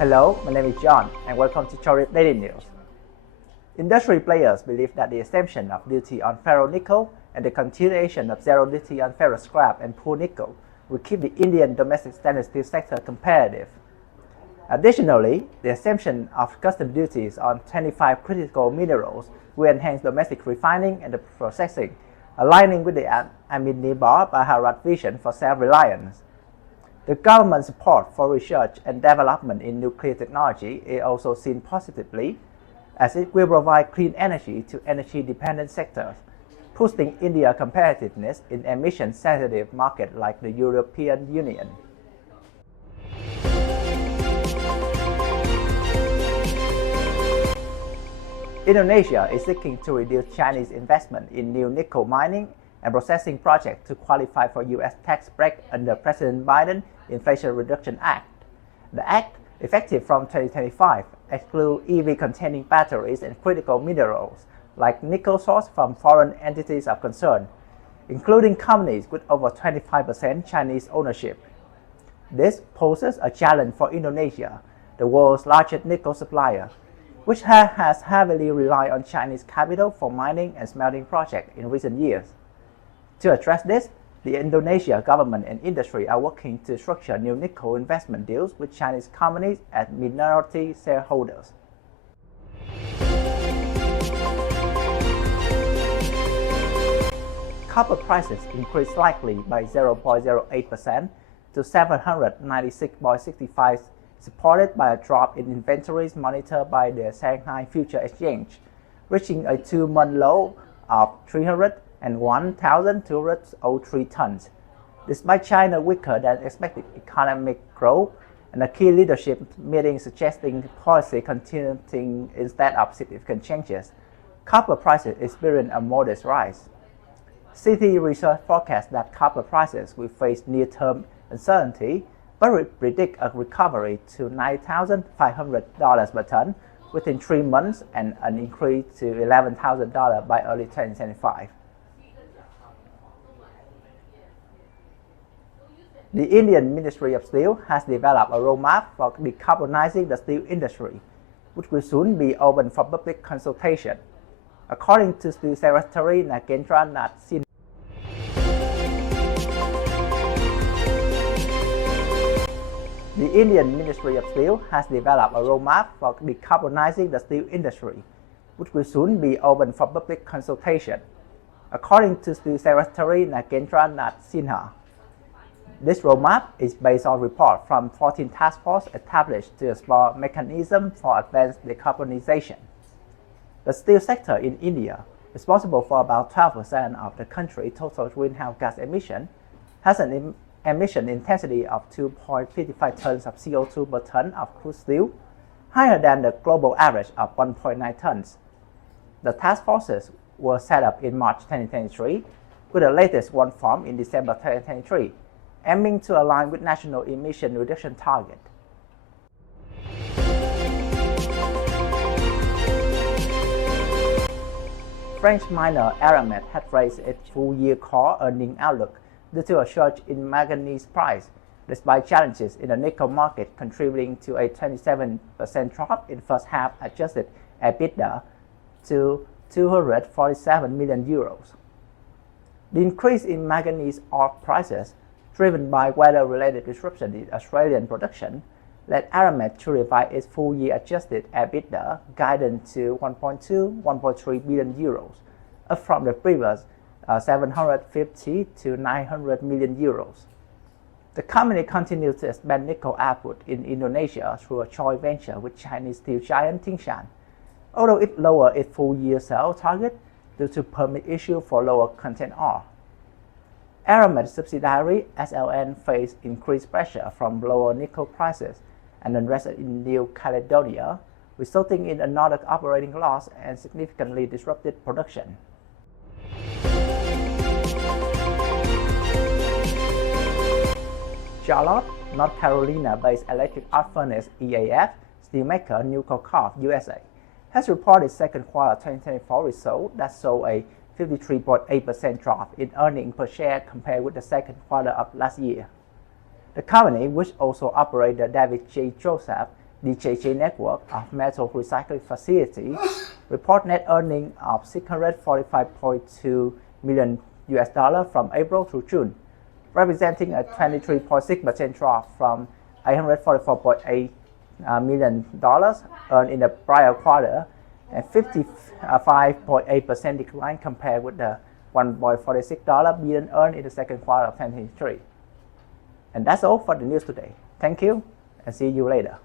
Hello, my name is John, and welcome to Chorip Daily News. Industry players believe that the exemption of duty on ferronickel and the continuation of zero duty on ferrous scrap and poor nickel will keep the Indian domestic stainless steel sector competitive. Additionally, the exemption of custom duties on 25 critical minerals will enhance domestic refining and processing, aligning with the Atmanirbhar Bharat vision for self-reliance. The government's support for research and development in nuclear technology is also seen positively, as it will provide clean energy to energy-dependent sectors, boosting India's competitiveness in emission-sensitive markets like the European Union. Indonesia is seeking to reduce Chinese investment in new nickel mining and processing projects to qualify for U.S. tax break under President Biden's Inflation Reduction Act. The act, effective from 2025, excludes EV-containing batteries and critical minerals like nickel sourced from foreign entities of concern, including companies with over 25% Chinese ownership. This poses a challenge for Indonesia, the world's largest nickel supplier, which has heavily relied on Chinese capital for mining and smelting projects in recent years. To address this, the Indonesia government and industry are working to structure new nickel investment deals with Chinese companies as minority shareholders. Copper prices increased slightly by 0.08% to $796.65, supported by a drop in inventories monitored by the Shanghai Futures Exchange, reaching a two-month low of 301,203 tons. Despite China's weaker than expected economic growth and a key leadership meeting suggesting policy continuing instead of significant changes, copper prices experienced a modest rise. Citi Research forecasts that copper prices will face near-term uncertainty, but predict a recovery to $9,500 per ton within 3 months and an increase to $11,000 by early 2025. The Indian Ministry of Steel has developed a roadmap for decarbonizing the steel industry, which will soon be open for public consultation, according to Steel Secretary Nagendra Nath Sinha. The Indian Ministry of Steel has developed a roadmap for decarbonizing the steel industry, which will soon be open for public consultation, according to Steel Secretary Nagendra Nath Sinha. This roadmap is based on reports from 14 task forces established to explore mechanisms for advanced decarbonisation. The steel sector in India, responsible for about 12% of the country's total greenhouse gas emission, has an emission intensity of 2.55 tons of CO2 per ton of crude steel, higher than the global average of 1.9 tons. The task forces were set up in March 2023, with the latest one formed in December 2023, aiming to align with national emission reduction target. French miner Eramet had raised its full-year core earnings outlook due to a surge in manganese price, despite challenges in the nickel market contributing to a 27% drop in first half adjusted EBITDA to €247 million. The increase in manganese ore prices, driven by weather-related disruption in Australian production, led Eramet to revise its full-year adjusted EBITDA guidance to €1.2–1.3 billion, up from the previous 750 to 900 million euros. The company continues to expand nickel output in Indonesia through a joint venture with Chinese steel giant Tsingshan, although it lowered its full-year sales target due to permit issue for lower content ore. Eramet subsidiary SLN faced increased pressure from lower nickel prices and unrest in New Caledonia, resulting in another operating loss and significantly disrupted production. Charlotte, North Carolina-based electric arc furnace EAF steelmaker Nucor USA has reported second quarter 2024 results that saw a 53.8% drop in earnings per share compared with the second quarter of last year. The company, which also operates the David J. Joseph DJJ network of metal recycling facilities report net earnings of $645.2 million from April through June, representing a 23.6% drop from $844.8 million earned in the prior quarter and 55.8% decline compared with the $1.46 billion earned in the second quarter of 2023. And that's all for the news today. Thank you and see you later.